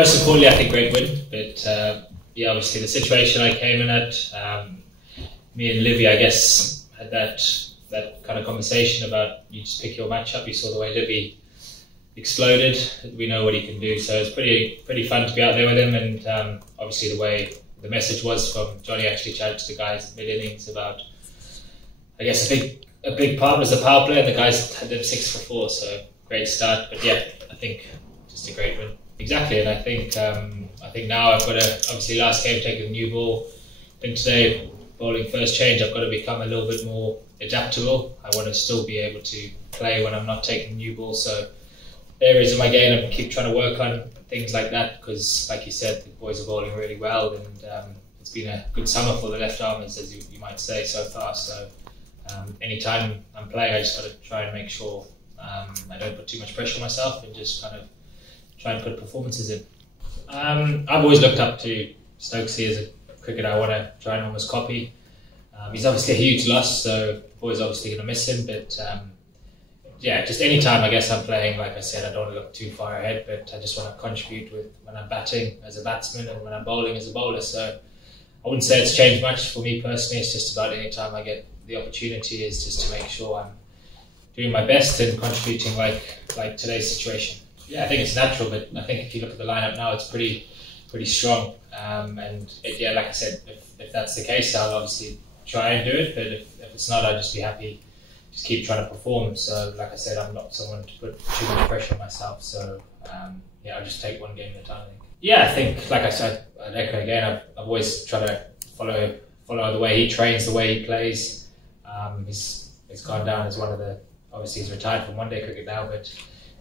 Most importantly, I think great win, but yeah, obviously the situation I came in at, me and Livy, I guess, had that kind of conversation about you just pick your matchup. You saw the way Livy exploded. We know what he can do, so it's pretty fun to be out there with him. And obviously the way the message was from Johnny, actually chatted to the guys mid innings about, I guess a big part was the power play, and the guys had them 6 for 4, so great start. But yeah, I think just a great win. Exactly, and I think now I've got to, obviously last game taking the new ball, and today bowling first change, I've got to become a little bit more adaptable. I want to still be able to play when I'm not taking new ball, so areas of my game I keep trying to work on, things like that, because like you said, the boys are bowling really well, and it's been a good summer for the left armers, as you might say, so far. So anytime I'm playing, I just got to try and make sure I don't put too much pressure on myself and just kind of try and put performances in. I've always looked up to Stokes as a cricketer I want to try and almost copy. He's obviously a huge loss, so always obviously going to miss him, but yeah, just any time I guess I'm playing, like I said, I don't want to look too far ahead, but I just want to contribute with when I'm batting as a batsman and when I'm bowling as a bowler. So I wouldn't say it's changed much for me personally. It's just about any time I get the opportunity is just to make sure I'm doing my best and contributing like today's situation. Yeah, I think it's natural, but I think if you look at the lineup now, it's pretty strong. Yeah, like I said, if that's the case, I'll obviously try and do it. But if it's not, I'll just be happy, just keep trying to perform. So, like I said, I'm not someone to put too much pressure on myself. So, yeah, I'll just take one game at a time, I think. Yeah, I think, like I said, I'd echo again. I've always tried to follow the way he trains, the way he plays. He's gone down as one of the, obviously he's retired from one-day cricket now, but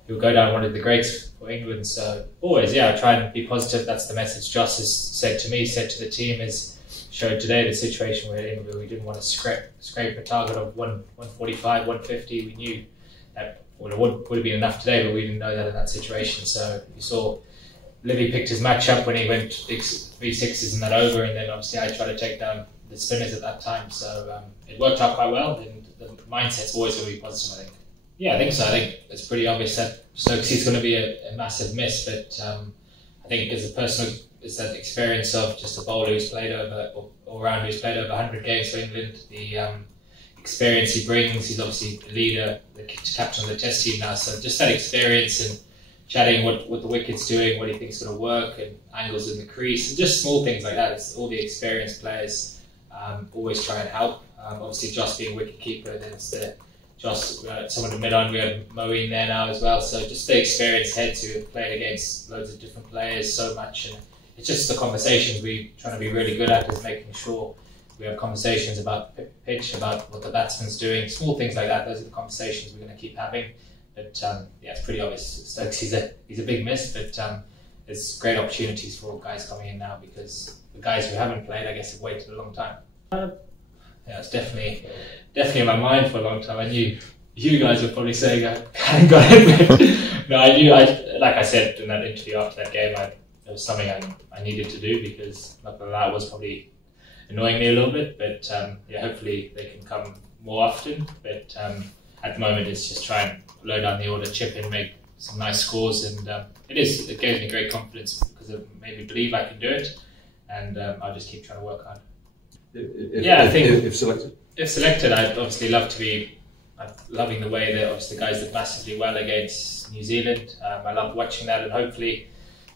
he'll go down one of the greats for England. So always, yeah, I try and be positive. That's the message Joss has said to me, said to the team, is showed today the situation we're in, where we didn't want to scrape a target of 145, 150. We knew that would have been enough today, but we didn't know that in that situation. So you saw Livy picked his match up when he went 3 sixes in that over, and then obviously I tried to take down the spinners at that time. So it worked out quite well, and the mindset's always going to be positive, I think. Yeah, I think so. I think it's pretty obvious that Stokes is going to be a massive miss, but I think as a personal, it's that experience of just a bowler who's played over, or all-rounder who's played over 100 games for England, the experience he brings. He's obviously the leader, the captain of the test team now, so just that experience and chatting what the wicket's doing, what he thinks is going to work, and angles in the crease, and just small things like that. It's all the experienced players always try and help. Obviously, Joss being wicket keeper, then it's someone in mid-on. We have Moeen there now as well. So just the experienced heads who have played against loads of different players so much, and it's just the conversations we trying to be really good at, is making sure we have conversations about pitch, about what the batsman's doing, small things like that. Those are the conversations we're going to keep having. But yeah, it's pretty obvious. Stokes, he's a big miss, but there's great opportunities for all guys coming in now, because the guys who haven't played, I guess, have waited a long time. Yeah, it's definitely in my mind for a long time. I knew you guys were probably saying I hadn't got it, but no, I knew. Like I said in that interview after that game, it was something I needed to do, because not gonna lie, it was probably annoying me a little bit. But yeah, hopefully they can come more often. But at the moment, it's just try and low down the order, chip in, make some nice scores, and it gives me great confidence, because it made me believe I can do it, and I'll just keep trying to work hard. I think if selected, I'd obviously love to be. I'm loving the way that obviously the guys did massively well against New Zealand. I love watching that, and hopefully,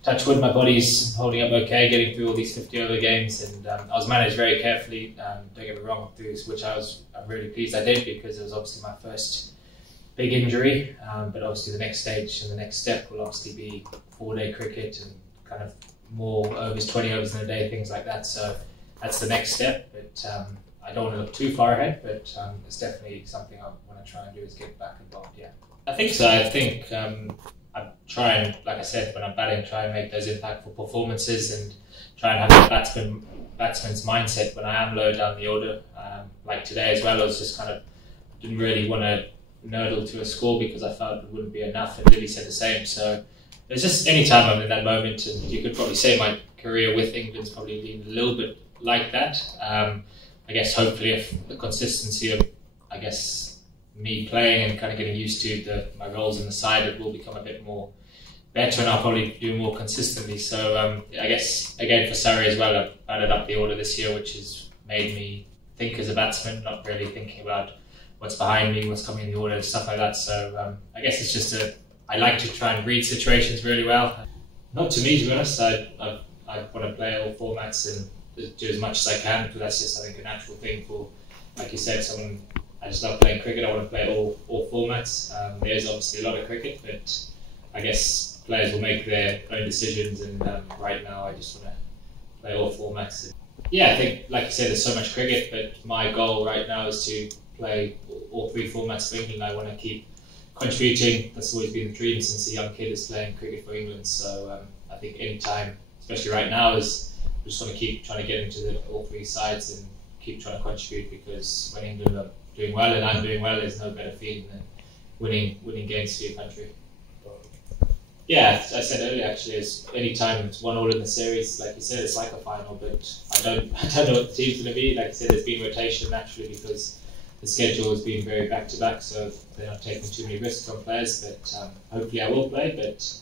touch wood, my body's holding up okay, getting through all these 50-over games, and I was managed very carefully. Don't get me wrong, which I'm really pleased I did, because it was obviously my first big injury. But obviously the next stage and the next step will obviously be 4-day cricket and kind of more overs, 20 overs in a day, things like that. So that's the next step, but I don't want to look too far ahead, but it's definitely something I want to try and do, is get back involved, yeah. I think so. I think I try and, like I said, when I'm batting, try and make those impactful performances, and try and have the batsman's mindset when I am low down the order. Like today as well, I was just kind of, didn't really want to nurdle to a score, because I felt it wouldn't be enough, and Lily said the same. So it's just any time I'm in that moment, and you could probably say my career with England's probably been a little bit like that. I guess hopefully, if the consistency of, I guess, me playing and kind of getting used to my roles in the side, it will become a bit more better and I'll probably do more consistently. So I guess again for Surrey as well, I've added up the order this year, which has made me think as a batsman, not really thinking about what's behind me, what's coming in the order, stuff like that. So I guess it's just I like to try and read situations really well. Not to me, to be honest. I want to play all formats and do as much as I can, but that's just, I think, a natural thing for, like you said, someone. I just love playing cricket. I want to play all formats. There's obviously a lot of cricket, but I guess players will make their own decisions, and right now I just want to play all formats. Yeah, I think, like you said, there's so much cricket, but my goal right now is to play all three formats for England. I want to keep contributing. That's always been the dream since a young kid is playing cricket for England. So I think any time, especially right now, is I just want to keep trying to get into all three sides and keep trying to contribute, because when England are doing well and I'm doing well, there's no better feeling than winning games for your country. Yeah, as I said earlier, actually, is any time it's 1-1 in the series, like you said, it's like a final. But I don't know what the team's going to be. Like I said, there's been rotation naturally because the schedule has been very back to back, so they're not taking too many risks on players. But hopefully, I will play. But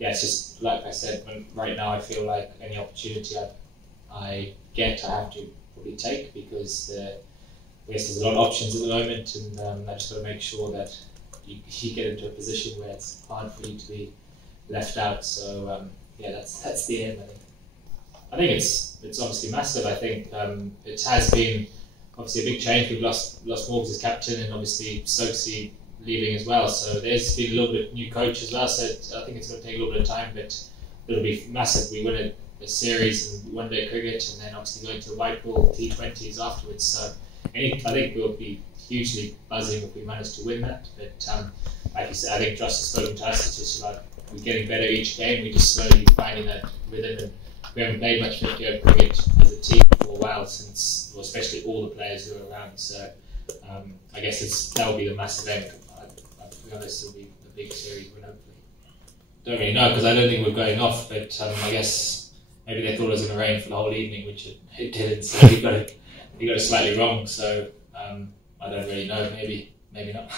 yeah, it's just like I said. Right now, I feel like any opportunity I get, I have to probably take, because there's a lot of options at the moment, and I just got to make sure that you get into a position where it's hard for you to be left out. So yeah, that's the aim. I think it's obviously massive. I think it has been obviously a big change. We've lost Morgs as captain, and obviously Stokes leaving as well. So there's been a little bit new coach as well. So I think it's going to take a little bit of time, but it'll be massive. We win a series and one-day cricket, and then obviously going to white ball T20s afterwards. So I think we'll be hugely buzzing if we manage to win that. But like you said, I think Josh has spoken to us. It's just about we're getting better each game. We're just slowly finding that rhythm, and we haven't played much 50-over cricket as a team for a while, since, well, especially all the players who are around. So I guess that will be the massive aim. To be honest, it'll be a big series win, hopefully. Don't really know, because I don't think we're going off, but I guess maybe they thought it was going to rain for the whole evening, which it didn't. So we got it slightly wrong. So I don't really know. Maybe not.